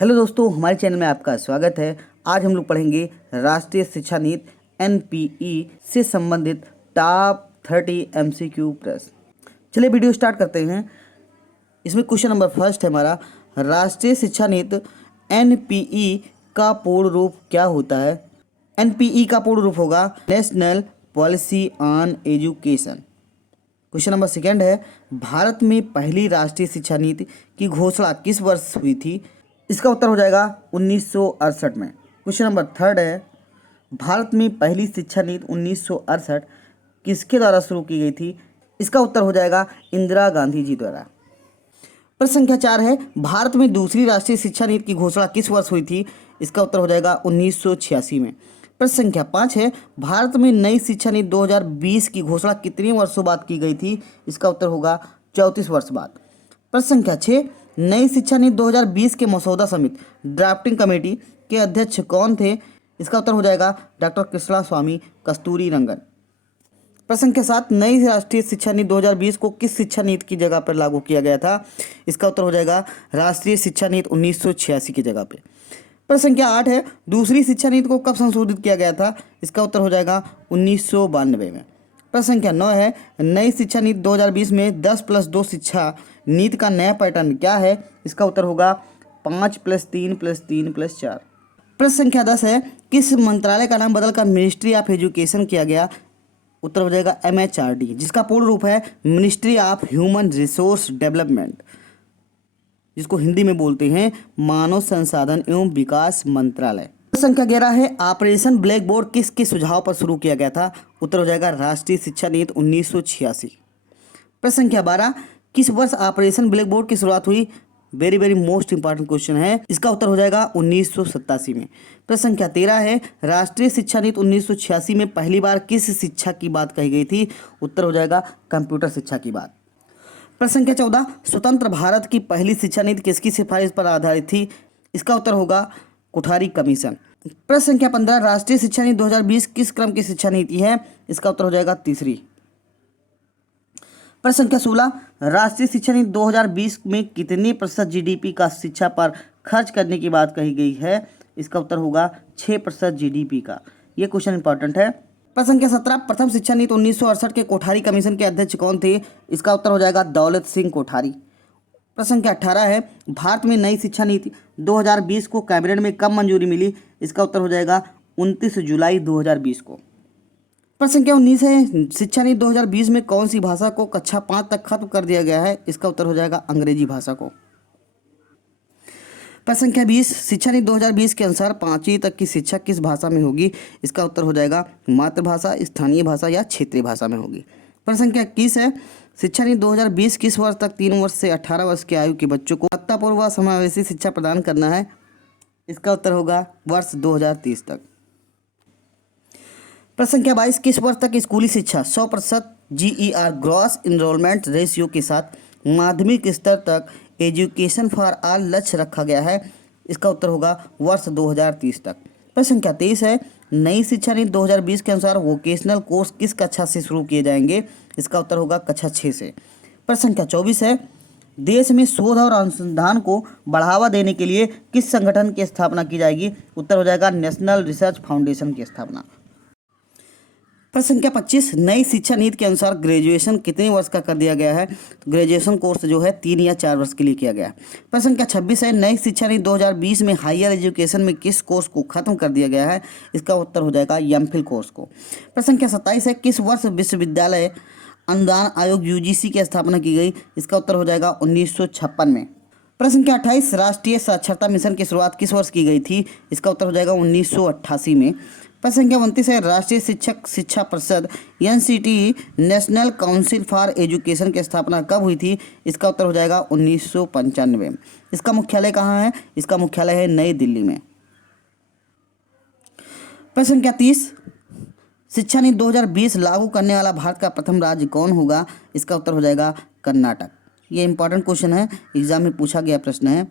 Hello दोस्तों, हमारे channel में आपका स्वागत है। आज हम लोग पढ़ेंगे राष्ट्रीय शिक्षा नीति एनपीई से संबंधित टॉप 30 एमसीक्यू प्रश्न। चलिए वीडियो स्टार्ट करते हैं। इसमें क्वेश्चन नंबर फर्स्ट है हमारा, राष्ट्रीय शिक्षा नीति एनपीई का पूर्ण रूप क्या होता है। एनपीई का पूर्ण रूप होगा national policy on education. Question number second है, भारत में पहली राष्ट्रीय शिक्षा नीति की घोषणा किस वर्ष हुई थी। इसका उत्तर हो जाएगा 1968 में। क्वेश्चन नंबर थर्ड है, भारत में पहली शिक्षा नीति 1968 किसके द्वारा शुरू की गई थी। इसका उत्तर हो जाएगा इंदिरा गांधी जी द्वारा। प्रश्न संख्या 4 है, भारत में दूसरी राष्ट्रीय शिक्षा नीति की घोषणा किस वर्ष हुई थी। इसका उत्तर हो जाएगा 1986 में। प्रश्न संख्या 5 है, भारत में नई शिक्षा नीति 2020 की घोषणा कितने वर्षों बाद की गई थी। इसका उत्तर होगा 34 वर्ष बाद। प्रश्न संख्या 6, नई शिक्षा नीति 2020 के मसौदा समिति ड्राफ्टिंग कमेटी के अध्यक्ष कौन थे। इसका उत्तर हो जाएगा डॉक्टर कृष्णा स्वामी कस्तूरीरंगन। प्रश्न संख्या 7, नई राष्ट्रीय शिक्षा नीति 2020 को किस शिक्षा नीति की जगह पर लागू किया गया था। इसका उत्तर हो जाएगा राष्ट्रीय शिक्षा नीति 1986 की जगह पे। प्रश्न संख्या 8 है, दूसरी शिक्षा नीति को कब संशोधित किया गया था। इसका उत्तर हो जाएगा 1992 में। प्रश्न संख्या 9 है, नई शिक्षा नीति 2020 में 10+2 शिक्षा नीति का नया पैटर्न क्या है। इसका उत्तर होगा 5+3+3+4। प्रश्न संख्या 10 है, किस मंत्रालय का नाम बदलकर मिनिस्ट्री ऑफ एजुकेशन किया गया। उत्तर हो जाएगा MHRD, जिसका पूर्ण रूप है ministry of human resource development, जिसको हिंदी में बोलते हैं मानव संसाधन एवं विकास मंत्रालय। संख्या 11 है, ऑपरेशन ब्लैक बोर्ड किसके सुझाव पर शुरू किया गया था। उत्तर हो जाएगा राष्ट्रीय शिक्षा नीति 1986। प्रश्न संख्या 12, किस वर्ष ऑपरेशन ब्लैक बोर्ड की शुरुआत हुई। वेरी मोस्ट इंपॉर्टेंट क्वेश्चन है। इसका उत्तर हो जाएगा 1987 में। प्रश्न संख्या 13 है, राष्ट्रीय शिक्षा नीति 1986 में पहली बार किस शिक्षा की बात कही गई थी। उत्तर हो जाएगा कंप्यूटर शिक्षा की बात। प्रश्न संख्या 14, स्वतंत्र भारत की पहली शिक्षा नीति किसकी सिफारिश पर आधारित थी। इसका उत्तर होगा कोठारी कमीशन। प्रश्न संख्या 15, राष्ट्रीय शिक्षा नीति 2020 किस क्रम की शिक्षा नीति है। इसका उत्तर हो जाएगा तीसरी। प्रश्न संख्या 16, राष्ट्रीय शिक्षा नीति 2020 में कितने प्रतिशत जीडीपी का शिक्षा पर खर्च करने की बात कही गई है। इसका उत्तर होगा 6% जीडीपी का। यह क्वेश्चन इंपॉर्टेंट है। प्रश्न संख्या 17, प्रथम शिक्षा नीति 1968 के कोठारी कमीशन के अध्यक्ष कौन थे। इसका उत्तर हो जाएगा दौलत सिंह कोठारी। प्रश्न संख्या 18 है, भारत में नई शिक्षा नीति 2020 को कैबिनेट में कब मंजूरी मिली। इसका उत्तर हो जाएगा 29 जुलाई 2020 को। प्रश्न संख्या 19 है, शिक्षा नीति 2020 में कौन सी भाषा को कक्षा 5 तक खत्म कर दिया गया है। इसका उत्तर हो जाएगा अंग्रेजी भाषा को। प्रश्न संख्या 20, शिक्षा नीति 2020 के अनुसार 5वीं तक की शिक्षा किस भाषा में होगी। इसका उत्तर हो जाएगा मातृभाषा, स्थानीय भाषा या क्षेत्रीय भाषा में होगी। प्रश्न संख्या 21 है, शिक्षा नीति 2020 किस वर्ष तक 3 वर्ष से 18 वर्ष की आयु के बच्चों को सत्तापूर्व व समावेशी शिक्षा प्रदान करना है। इसका उत्तर होगा वर्ष 2030 तक। प्रश्न संख्या 22, किस वर्ष तक स्कूली शिक्षा 100% GER ग्रॉस इनरोलमेंट रेशियो के साथ माध्यमिक स्तर तक एजुकेशन फॉर ऑल लक्ष्य रखा गया है। इसका उत्तर होगा वर्ष 2030 तक। प्रश्न संख्या 23 है, नई शिक्षा नीति 2020 के अनुसार वोकेशनल कोर्स किस कक्षा से शुरू किए जाएंगे। इसका उत्तर होगा कक्षा 6 से। प्रश्न संख्या 24 है, देश में शोध और अनुसंधान को बढ़ावा देने के लिए किस संगठन की स्थापना की जाएगी। उत्तर हो जाएगा नेशनल रिसर्च फाउंडेशन की स्थापना। प्रश्न संख्या 25, नई शिक्षा नीति के अनुसार ग्रेजुएशन कितने वर्ष का कर दिया गया है। तो ग्रेजुएशन कोर्स जो है 3 या 4 वर्ष के लिए किया गया है। प्रश्न संख्या 26 है, नई शिक्षा नीति 2020 में हायर एजुकेशन में किस कोर्स को खत्म कर दिया गया है। इसका उत्तर हो जाएगा एमफिल कोर्स को। प्रश्न संख्या 27 है, किस वर्ष विश्वविद्यालय अनुदान आयोग UGC की स्थापना की गई। इसका उत्तर हो जाएगा 1956 में। प्रश्न संख्या 28, राष्ट्रीय साक्षरता मिशन की शुरुआत किस वर्ष की गई थी। इसका उत्तर हो जाएगा 1988 में। प्रश्न संख्या 29 है, राष्ट्रीय शिक्षक शिक्षा परिषद NCT national council for education की स्थापना कब हुई थी। इसका उत्तर हो जाएगा 1995। इसका मुख्यालय कहाँ है। इसका मुख्यालय है नई दिल्ली में। प्रश्न संख्या 30, शिक्षा नीति 2020 लागू करने वाला भारत का प्रथम राज्य कौन होगा। इसका उत्तर हो जाएगा कर्नाटक। ये इंपॉर्टेंट क्वेश्चन है, एग्जाम में पूछा गया प्रश्न है।